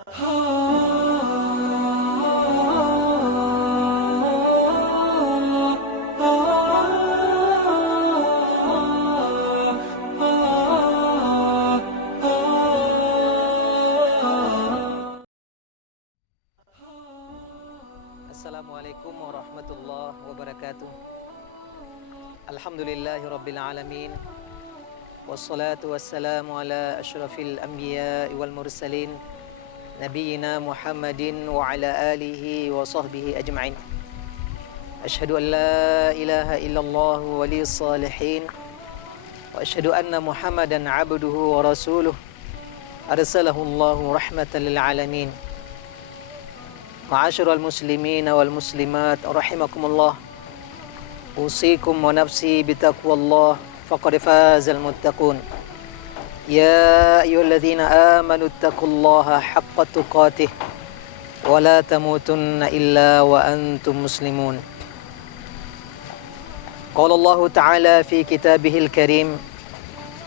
Assalamualaikum warahmatullahi wabarakatuh. Alhamdulillahi rabbil alamin. Wassalatu wassalamu ala asyrafil anbiya'i wal mursalin Nabiyyina Muhammadin wa ala alihi wa sahbihi ajma'in. Ashhadu an la ilaha illallah waliyus salihin wa ashhadu anna Muhammadan abduhu wa rasuluh arsalahu Allahu rahmatan lil alamin. Ma'asyiral muslimin wal muslimat rahimakumullah. Usikum wa nafsi bitaqwallah faqad fazal muttaqun. Ya ayyuhalladzina amanu taqullaha haqqa tuqatih wa la tamutunna illa wa antum muslimun. Qala Allah Ta'ala fi kitabihil karim.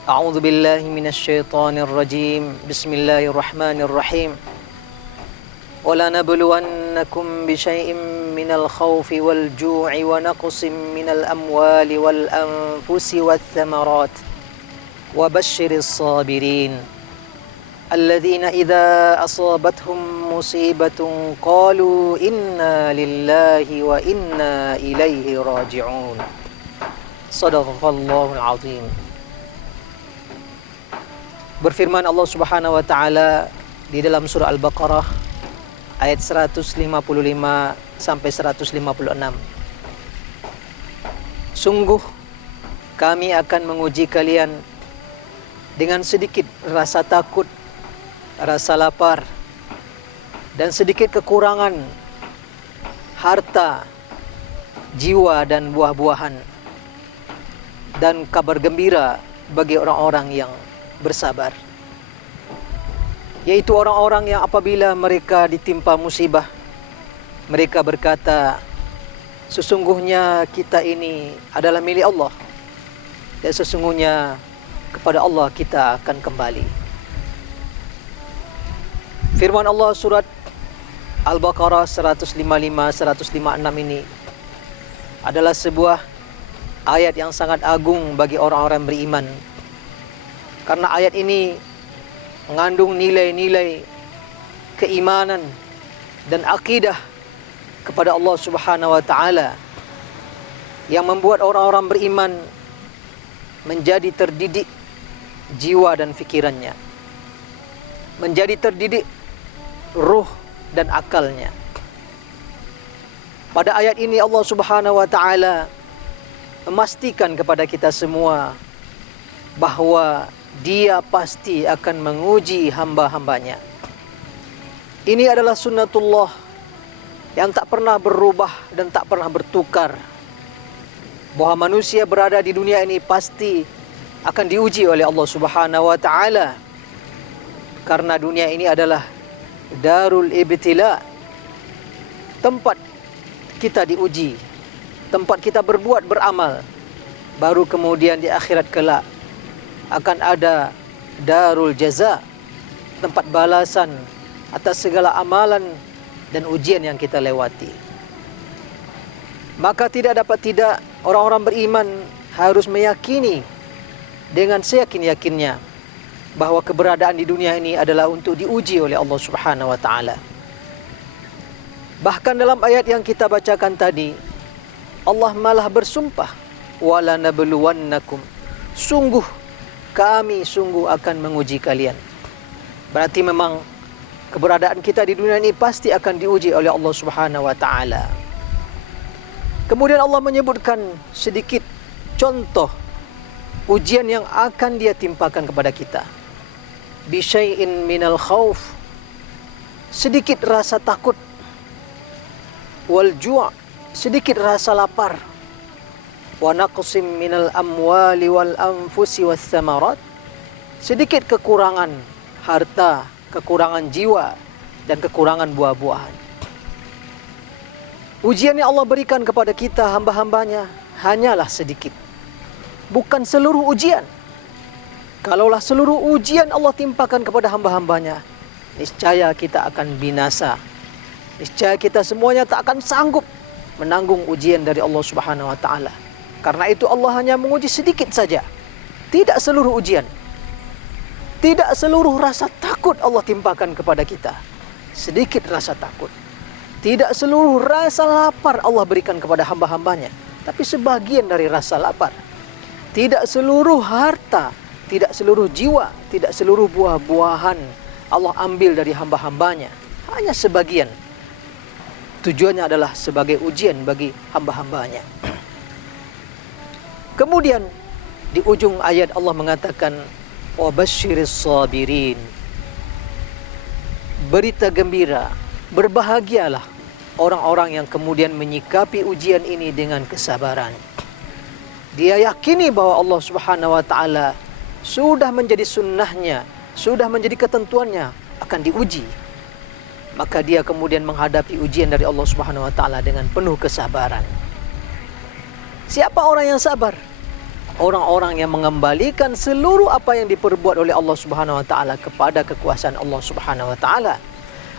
A'udzu billahi minasy syaithanir rajim. Bismillahirrahmanirrahim. وَلَنَبْلُوَنَّكُمْ بِشَيْءٍ مِّنَ الْخَوْفِ وَالْجُوعِ وَنَقْصٍ مِّنَ الْأَمْوَالِ وَالْأَنفُسِ وَالثَّمَرَاتِ وَبَشِّرِ الصَّابِرِينَ الَّذِينَ إِذَا أَصَابَتْهُم مُّصِيبَةٌ قَالُوا إِنَّا لِلَّهِ وَإِنَّا إِلَيْهِ رَاجِعُونَ. Shadaqallahul azim. Berfirman Allah Subhanahu wa taala di dalam surah Al-Baqarah ayat 155 sampai 156. Sungguh kami akan menguji kalian dengan sedikit rasa takut, rasa lapar, dan sedikit kekurangan harta, jiwa dan buah-buahan, dan kabar gembira bagi orang-orang yang bersabar, yaitu orang-orang yang apabila mereka ditimpa musibah, mereka berkata, sesungguhnya kita ini adalah milik Allah, dan sesungguhnya kepada Allah kita akan kembali. Firman Allah surat Al-Baqarah 155-156 ini adalah sebuah ayat yang sangat agung bagi orang-orang beriman, karena ayat ini mengandung nilai-nilai keimanan dan akidah kepada Allah Subhanahu wa taala yang membuat orang-orang beriman menjadi terdidik jiwa dan fikirannya, menjadi terdidik ruh dan akalnya. Pada ayat ini Allah Subhanahu wa taala memastikan kepada kita semua bahwa Dia pasti akan menguji hamba-hambanya. Ini adalah sunnatullah yang tak pernah berubah dan tak pernah bertukar, bahwa manusia berada di dunia ini pasti akan diuji oleh Allah Subhanahu wa taala, karena dunia ini adalah darul ibtila, tempat kita diuji, tempat kita berbuat beramal, baru kemudian di akhirat kelak akan ada darul jaza, tempat balasan atas segala amalan dan ujian yang kita lewati. Maka tidak dapat tidak orang-orang beriman harus meyakini dengan seyakin-yakinnya bahwa keberadaan di dunia ini adalah untuk diuji oleh Allah Subhanahu wa taala. Bahkan dalam ayat yang kita bacakan tadi, Allah malah bersumpah, wala nabluwannakum, sungguh kami akan menguji kalian. Berarti memang keberadaan kita di dunia ini pasti akan diuji oleh Allah Subhanahu wa taala. Kemudian Allah menyebutkan sedikit contoh ujian yang akan Dia timpakan kepada kita. Bisyai'in minal khauf, sedikit rasa takut. Wal ju', sedikit rasa lapar. Wa naqsim minal amwali wal anfusi was thamarat, sedikit kekurangan harta, kekurangan jiwa, dan kekurangan buah-buahan. Ujian yang Allah berikan kepada kita hamba-hambanya hanyalah sedikit, bukan seluruh ujian. Kalaulah seluruh ujian Allah timpakan kepada hamba-hambanya, niscaya kita akan binasa. Niscaya kita semuanya tak akan sanggup menanggung ujian dari Allah Subhanahu wa taala. Karena itu Allah hanya menguji sedikit saja. Tidak seluruh ujian. Tidak seluruh rasa takut Allah timpakan kepada kita. Sedikit rasa takut. Tidak seluruh rasa lapar Allah berikan kepada hamba-hambanya, tapi sebagian dari rasa lapar. Tidak seluruh harta, tidak seluruh jiwa, tidak seluruh buah-buahan Allah ambil dari hamba-hambanya. Hanya sebagian. Tujuannya adalah sebagai ujian bagi hamba-hambanya. Kemudian di ujung ayat Allah mengatakan, wabasyiris sabirin. Berita gembira, berbahagialah orang-orang yang kemudian menyikapi ujian ini dengan kesabaran. Dia yakini bahwa Allah Subhanahu wa taala sudah menjadi sunnahnya, sudah menjadi ketentuannya akan diuji. Maka dia kemudian menghadapi ujian dari Allah Subhanahu wa taala dengan penuh kesabaran. Siapa orang yang sabar? Orang-orang yang mengembalikan seluruh apa yang diperbuat oleh Allah Subhanahu wa taala kepada kekuasaan Allah Subhanahu wa taala.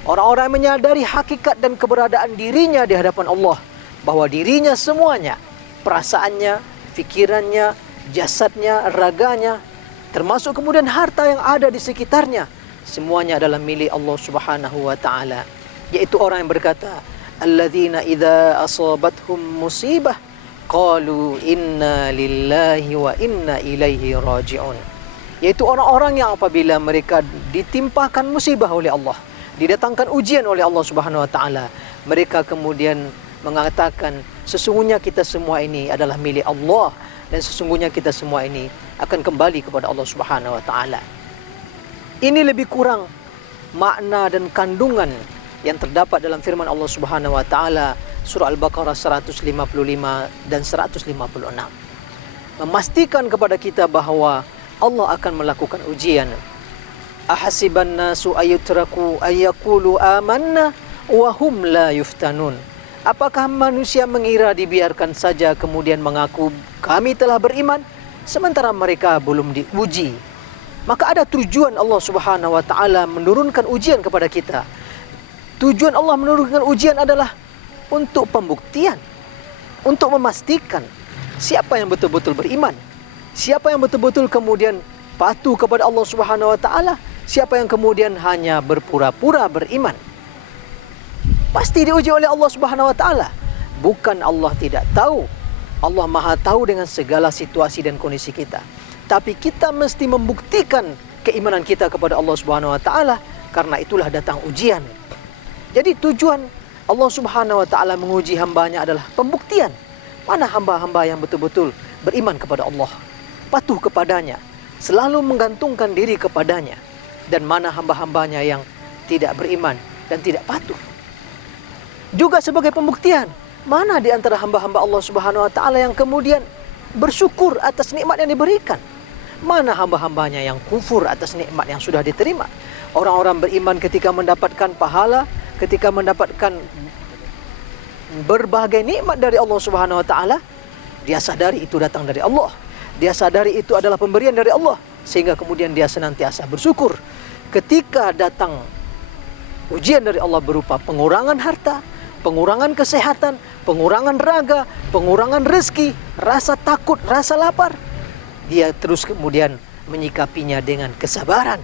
Orang-orang yang menyadari hakikat dan keberadaan dirinya di hadapan Allah, bahwa dirinya semuanya, perasaannya, fikirannya, jasadnya, raganya, termasuk kemudian harta yang ada di sekitarnya, semuanya adalah milik Allah Subhanahu wa taala. Yaitu orang yang berkata, alladzina idza asabathum musibah qalu inna lillahi wa inna ilaihi raji'un. Yaitu orang-orang yang apabila mereka ditimpakan musibah oleh Allah, didatangkan ujian oleh Allah Subhanahu wa taala, mereka kemudian mengatakan, sesungguhnya kita semua ini adalah milik Allah dan sesungguhnya kita semua ini akan kembali kepada Allah Subhanahu wa taala. Ini lebih kurang makna dan kandungan yang terdapat dalam firman Allah Subhanahu wa taala surah Al-Baqarah 155 dan 156. Memastikan kepada kita bahwa Allah akan melakukan ujian. Ahasiban nasu ayutraku ayyaqulu amanna wa hum la yuftanun. Apakah manusia mengira dibiarkan saja kemudian mengaku kami telah beriman sementara mereka belum diuji? Maka ada tujuan Allah Subhanahu wa taala menurunkan ujian kepada kita. Tujuan Allah menurunkan ujian adalah untuk pembuktian, untuk memastikan siapa yang betul-betul beriman, siapa yang betul-betul kemudian patuh kepada Allah Subhanahu wa taala, siapa yang kemudian hanya berpura-pura beriman. Pasti diuji oleh Allah Subhanahu wa taala. Bukan Allah tidak tahu. Allah Maha tahu dengan segala situasi dan kondisi kita. Tapi kita mesti membuktikan keimanan kita kepada Allah Subhanahu wa taala, karena itulah datang ujian. Jadi tujuan Allah Subhanahu wa taala menguji hambanya adalah pembuktian. Mana hamba-hamba yang betul-betul beriman kepada Allah, patuh kepadanya, selalu menggantungkan diri kepadanya, dan mana hamba-hambanya yang tidak beriman dan tidak patuh. Juga sebagai pembuktian, mana di antara hamba-hamba Allah Subhanahu wa taala yang kemudian bersyukur atas nikmat yang diberikan, mana hamba-hambanya yang kufur atas nikmat yang sudah diterima. Orang-orang beriman ketika mendapatkan pahala, ketika mendapatkan berbagai nikmat dari Allah Subhanahu wa taala, dia sadari itu datang dari Allah. Dia sadari itu adalah pemberian dari Allah, sehingga kemudian dia senantiasa bersyukur. Ketika datang ujian dari Allah berupa pengurangan harta, pengurangan kesehatan, pengurangan raga, pengurangan rezeki, rasa takut, rasa lapar, dia terus kemudian menyikapinya dengan kesabaran.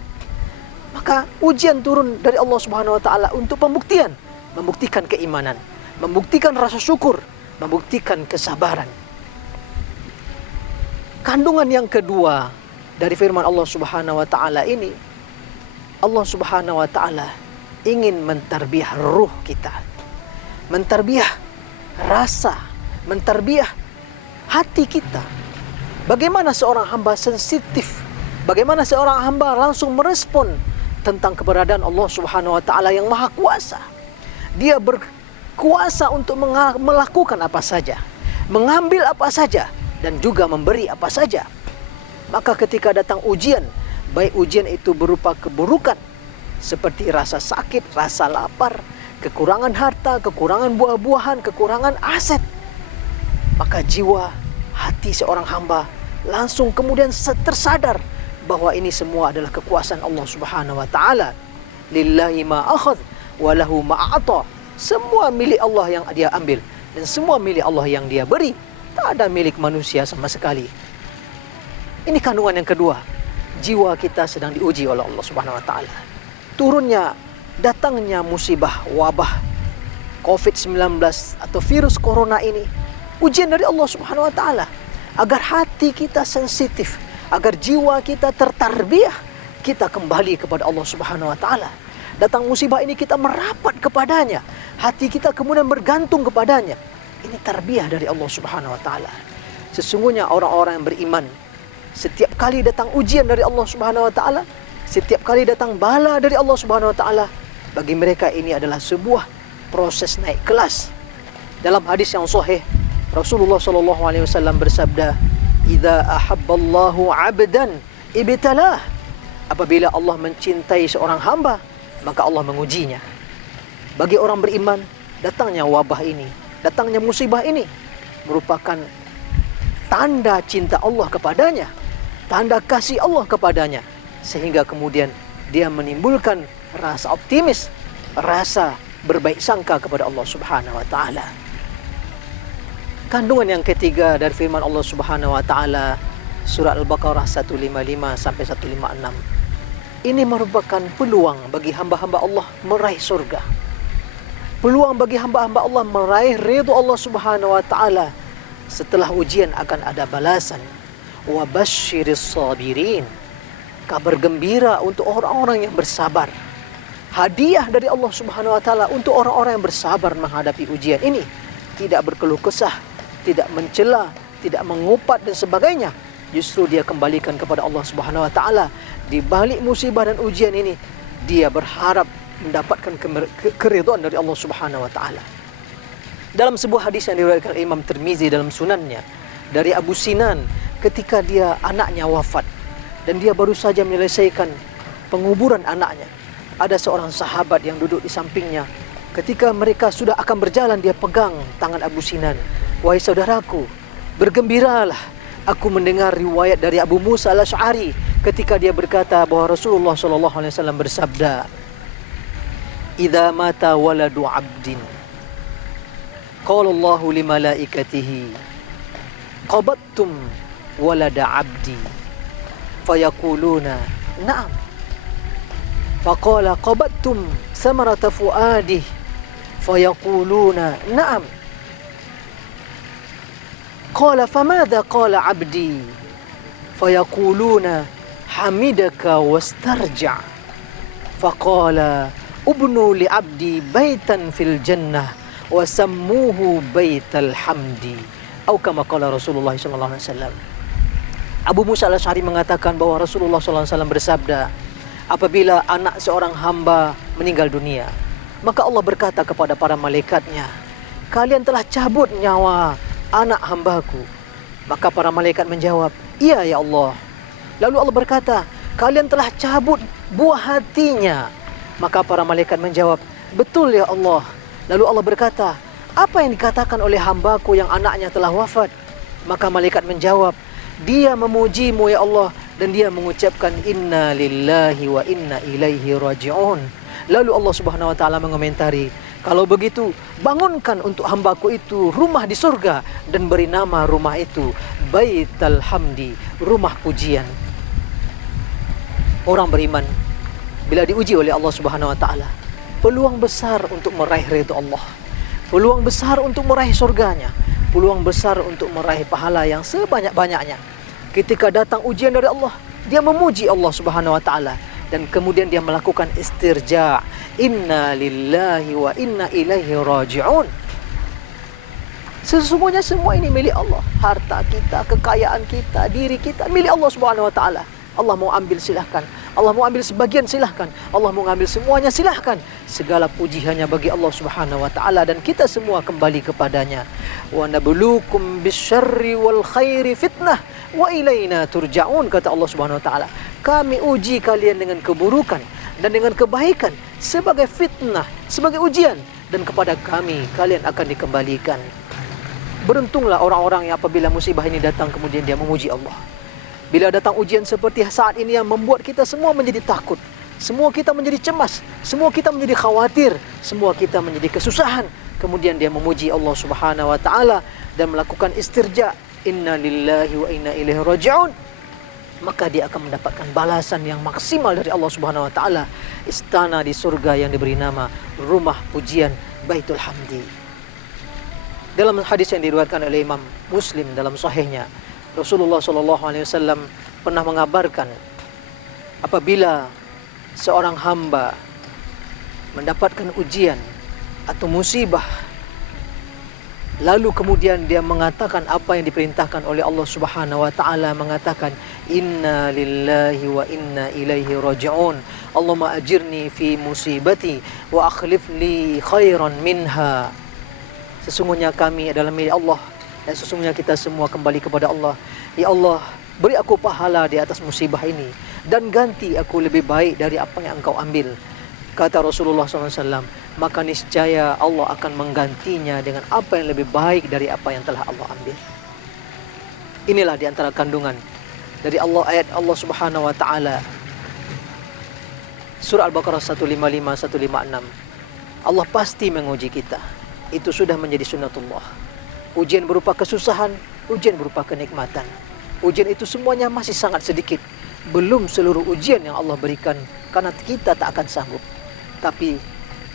Maka ujian turun dari Allah Subhanahu wa taala untuk pembuktian, membuktikan keimanan, membuktikan rasa syukur, membuktikan kesabaran. Kandungan yang kedua dari firman Allah Subhanahu wa taala ini, Allah Subhanahu wa taala ingin mentarbiah ruh kita, mentarbiah rasa, mentarbiah hati kita. Bagaimana seorang hamba sensitif, bagaimana seorang hamba langsung merespon tentang keberadaan Allah Subhanahu wa taala yang maha kuasa. Dia berkuasa untuk melakukan apa saja, mengambil apa saja, dan juga memberi apa saja. Maka ketika datang ujian, baik ujian itu berupa keburukan seperti rasa sakit, rasa lapar, kekurangan harta, kekurangan buah-buahan, kekurangan aset, maka jiwa, hati seorang hamba langsung kemudian tersadar bahwa ini semua adalah kekuasaan Allah Subhanahu wa taala. lillahi ma akhadh wa lahu ma a'ta. Semua milik Allah yang dia ambil dan semua milik Allah yang dia beri. Tak ada milik manusia sama sekali. Ini kandungan yang kedua. Jiwa kita sedang diuji oleh Allah Subhanahu wa taala. Turunnya, datangnya musibah, wabah COVID-19 atau virus corona ini ujian dari Allah Subhanahu wa taala agar hati kita sensitif, agar jiwa kita tertarbiyah, kita kembali kepada Allah Subhanahu wa taala. Datang musibah ini kita merapat kepadanya, hati kita kemudian bergantung kepadanya. Ini tarbiyah dari Allah Subhanahu wa taala. Sesungguhnya orang-orang yang beriman, setiap kali datang ujian dari Allah Subhanahu wa taala, setiap kali datang bala dari Allah Subhanahu wa taala, bagi mereka ini adalah sebuah proses naik kelas. Dalam hadis yang sahih, Rasulullah sallallahu alaihi wasallam bersabda, "Idza ahabballahu 'abdan ibtalah." Apabila Allah mencintai seorang hamba, maka Allah mengujinya. Bagi orang beriman, datangnya wabah ini, datangnya musibah ini merupakan tanda cinta Allah kepadanya, tanda kasih Allah kepadanya, sehingga kemudian dia menimbulkan rasa optimis, rasa berbaik sangka kepada Allah Subhanahu wa taala. Kandungan yang ketiga dari firman Allah Subhanahu wa taala surah Al-Baqarah 155 sampai 156. Ini merupakan peluang bagi hamba-hamba Allah meraih surga. Peluang bagi hamba-hamba Allah meraih ridha Allah Subhanahu wa taala. Setelah ujian akan ada balasan. Wa basyiris sabirin. Kabar gembira untuk orang-orang yang bersabar. Hadiah dari Allah Subhanahu wa taala untuk orang-orang yang bersabar menghadapi ujian ini. Tidak berkeluh kesah, tidak mencela, tidak mengupat dan sebagainya. Justru dia kembalikan kepada Allah Subhanahu wa taala. Di balik musibah dan ujian ini, dia berharap mendapatkan keridhaan dari Allah Subhanahu wa taala. Dalam sebuah hadis yang diriwayatkan Imam Tirmizi dalam sunannya dari Abu Sinan, ketika dia anaknya wafat dan dia baru saja menyelesaikan penguburan anaknya, ada seorang sahabat yang duduk di sampingnya. Ketika mereka sudah akan berjalan, dia pegang tangan Abu Sinan. "Wahai saudaraku, bergembiralah. Aku mendengar riwayat dari Abu Musa al-Asy'ari ketika dia berkata bahwa Rasulullah sallallahu alaihi wasallam bersabda, "Idza mata waladu 'abdin, qala Allahu li malaikatihi, qabattum walada 'abdi." Fayaquluna, "Na'am." Faqala, "Qabattum samarata fuadih." Fayaquluna, "Na'am." Qala famadha qala 'abdi? Fayaquluna hamidaka wastarja'. Faqala ubnu li 'abdi baitan fil jannah wa sammuhu baital hamdi. Atau kama qala Rasulullah sallallahu alaihi wasallam. Abu Musa al-Asy'ari mengatakan bahwa Rasulullah sallallahu alaihi wasallam bersabda, apabila anak seorang hamba meninggal dunia, maka Allah berkata kepada para malaikatnya, "Kalian telah cabut nyawa anak hambaku." Maka para malaikat menjawab, "Iya ya Allah." Lalu Allah berkata, "Kalian telah cabut buah hatinya." Maka para malaikat menjawab, "Betul ya Allah." Lalu Allah berkata, "Apa yang dikatakan oleh hambaku yang anaknya telah wafat?" Maka malaikat menjawab, "Dia memujimu ya Allah, dan dia mengucapkan inna lillahi wa inna ilaihi raji'un." Lalu Allah Subhanahu wa taala mengomentari, "Kalau begitu, bangunkan untuk hambaku itu rumah di surga dan beri nama rumah itu Baitul Hamdi, rumah pujian." Orang beriman bila diuji oleh Allah Subhanahu wa taala, peluang besar untuk meraih ridha Allah, peluang besar untuk meraih surganya, peluang besar untuk meraih pahala yang sebanyak-banyaknya. Ketika datang ujian dari Allah, dia memuji Allah Subhanahu wa taala dan kemudian dia melakukan istirja', inna lillahi wa inna ilaihi raji'un. Sesungguhnya semua ini milik Allah. Harta kita, kekayaan kita, diri kita milik Allah Subhanahu wa taala. Allah mau ambil silahkan, Allah mau ambil sebagian silahkan, Allah mau ambil semuanya silahkan. Segala puji hanya bagi Allah Subhanahu wa taala dan kita semua kembali kepadanya. Wa nabluukum bisyarri wal khairi fitnah wa ilaina turja'un, kata Allah Subhanahu wa taala. Kami uji kalian dengan keburukan dan dengan kebaikan sebagai fitnah, sebagai ujian, dan kepada kami kalian akan dikembalikan. Beruntunglah orang-orang yang apabila musibah ini datang kemudian dia memuji Allah. Bila datang ujian seperti saat ini yang membuat kita semua menjadi takut, Semua kita menjadi cemas, semua kita menjadi khawatir, semua kita menjadi kesusahan. Kemudian dia memuji Allah Subhanahu wa taala dan melakukan istirja, inna lillahi wa inna ilaihi raji'un. Maka dia akan mendapatkan balasan yang maksimal dari Allah Subhanahu wa taala, istana di surga yang diberi nama rumah pujian Baitul Hamdi. Dalam hadis yang diriwayatkan oleh Imam Muslim dalam sahihnya, Rasulullah SAW pernah mengabarkan apabila seorang hamba mendapatkan ujian atau musibah, lalu kemudian dia mengatakan apa yang diperintahkan oleh Allah Subhanahu wa taala, mengatakan inna lillahi wa inna ilaihi raji'un, Allahumma ajirni fi musibati wa akhlif li khairan minha. Sesungguhnya kami adalah milik Allah dan sesungguhnya kita semua kembali kepada Allah. Ya Allah, beri aku pahala di atas musibah ini dan ganti aku lebih baik dari apa yang engkau ambil. Kata Rasulullah SAW, maka niscaya Allah akan menggantinya dengan apa yang lebih baik dari apa yang telah Allah ambil. Inilah di antara kandungan dari Allah, ayat Allah Subhanahu wa taala. Surah Al-Baqarah 155 156. Allah pasti menguji kita. Itu sudah menjadi sunnatullah. Ujian berupa kesusahan, ujian berupa kenikmatan. Ujian itu semuanya masih sangat sedikit. Belum seluruh ujian yang Allah berikan, karena kita tak akan sanggup. Tapi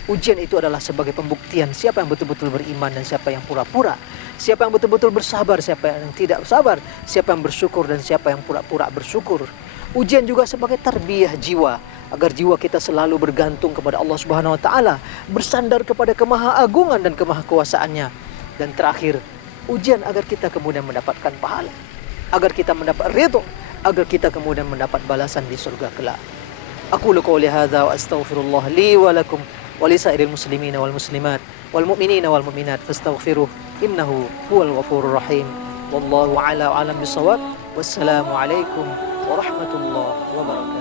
ujian itu adalah sebagai pembuktian siapa yang betul-betul beriman dan siapa yang pura-pura. Siapa yang betul-betul bersabar, siapa yang tidak sabar. Siapa yang bersyukur dan siapa yang pura-pura bersyukur. Ujian juga sebagai tarbiyah jiwa, agar jiwa kita selalu bergantung kepada Allah Subhanahu wa taala, bersandar kepada kemahaagungan dan kemahakuasaannya. Dan terakhir, ujian agar kita kemudian mendapatkan pahala, agar kita mendapat ridho, agar kita kemudian mendapat balasan di surga kelak. Aqulu qouli hadza wa astaghfirullah li wa lakum wa li sa'iril muslimina wal muslimat wal mu'minina wal mu'minat fastaghfiruh innahu huwal ghafurur rahim. Wallahu a'lam bissawab. Wassalamu alaikum warahmatullahi wabarakatuh.